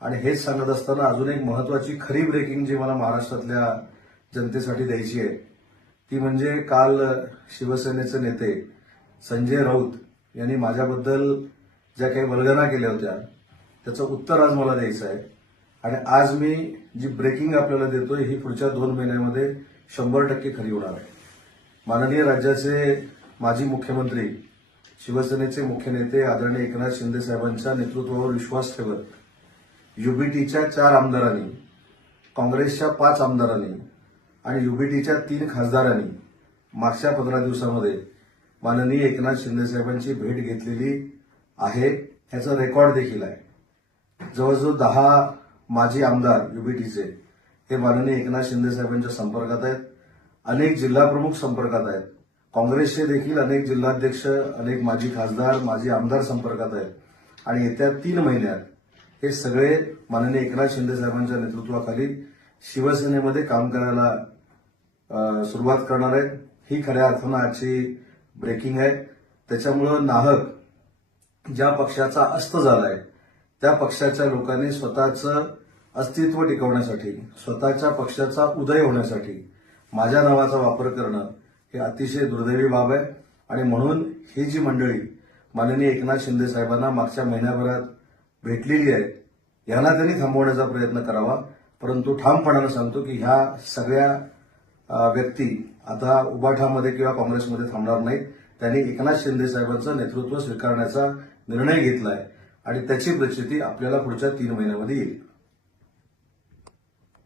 आणि हेच सांगत असताना अजून एक महत्वाची खरी ब्रेकिंग जी मला महाराष्ट्रातल्या जनतेसाठी द्यायची आहे ती म्हणजे काल शिवसेनेचे नेते संजय राऊत यांनी माझ्याबद्दल ज्या काही वल्गना केल्या होत्या त्याचं उत्तर आज मला द्यायचं आहे. आणि आज मी जी ब्रेकिंग आपल्याला देतोय ही पुढच्या 2 महिन्यामध्ये 100% खरी होणार आहे. माननीय राज्याचे माजी मुख्यमंत्री शिवसेनेचे मुख्य नेते आदरणीय एकनाथ शिंदे साहेबांच्या नेतृत्वावर विश्वास ठेवत युबीटीच्या 4 आमदारांनी, काँग्रेसच्या 5 आमदारांनी आणि युबीटीच्या 3 खासदारांनी मागच्या 15 दिवसामध्ये माननीय एकनाथ शिंदे साहेबांची भेट घेतलेली आहे. ह्याचा रेकॉर्ड देखील आहे. जवळजवळ 10 माजी आमदार युबीटीचे हे माननीय एकनाथ शिंदे साहेबांच्या संपर्कात आहेत. अनेक जिल्हाप्रमुख संपर्कात आहेत. काँग्रेसचे देखील अनेक जिल्हाध्यक्ष, अनेक माजी खासदार, माजी आमदार संपर्कात आहेत. आणि येत्या 3 महिन्यात हे सगळे माननीय एकनाथ शिंदे साहेबांच्या नेतृत्वाखाली शिवसेनेमध्ये काम करायला सुरुवात करणार आहेत. ही खऱ्या अर्थानं आजची ब्रेकिंग आहे. त्याच्यामुळं नाहक ज्या पक्षाचा अस्त झालाय त्या पक्षाच्या लोकांनी स्वतःचं अस्तित्व टिकवण्यासाठी, स्वतःच्या पक्षाचा उदय होण्यासाठी माझ्या नावाचा वापर करणं हे अतिशय दुर्दैवी बाब आहे. आणि म्हणून ही जी मंडळी माननीय एकनाथ शिंदे साहेबांना मागच्या महिन्याभरात भेटलेली आहे यांना त्यांनी थांबवण्याचा प्रयत्न करावा. परंतु ठामपणानं सांगतो की ह्या सगळ्या व्यक्ती आता उबाठामध्ये किंवा काँग्रेसमध्ये थांबणार नाहीत. त्यांनी एकनाथ शिंदे साहेबांचं नेतृत्व स्वीकारण्याचा निर्णय घेतलाय आणि त्याची प्रचिती आपल्याला पुढच्या 3 महिन्यामध्ये येईल.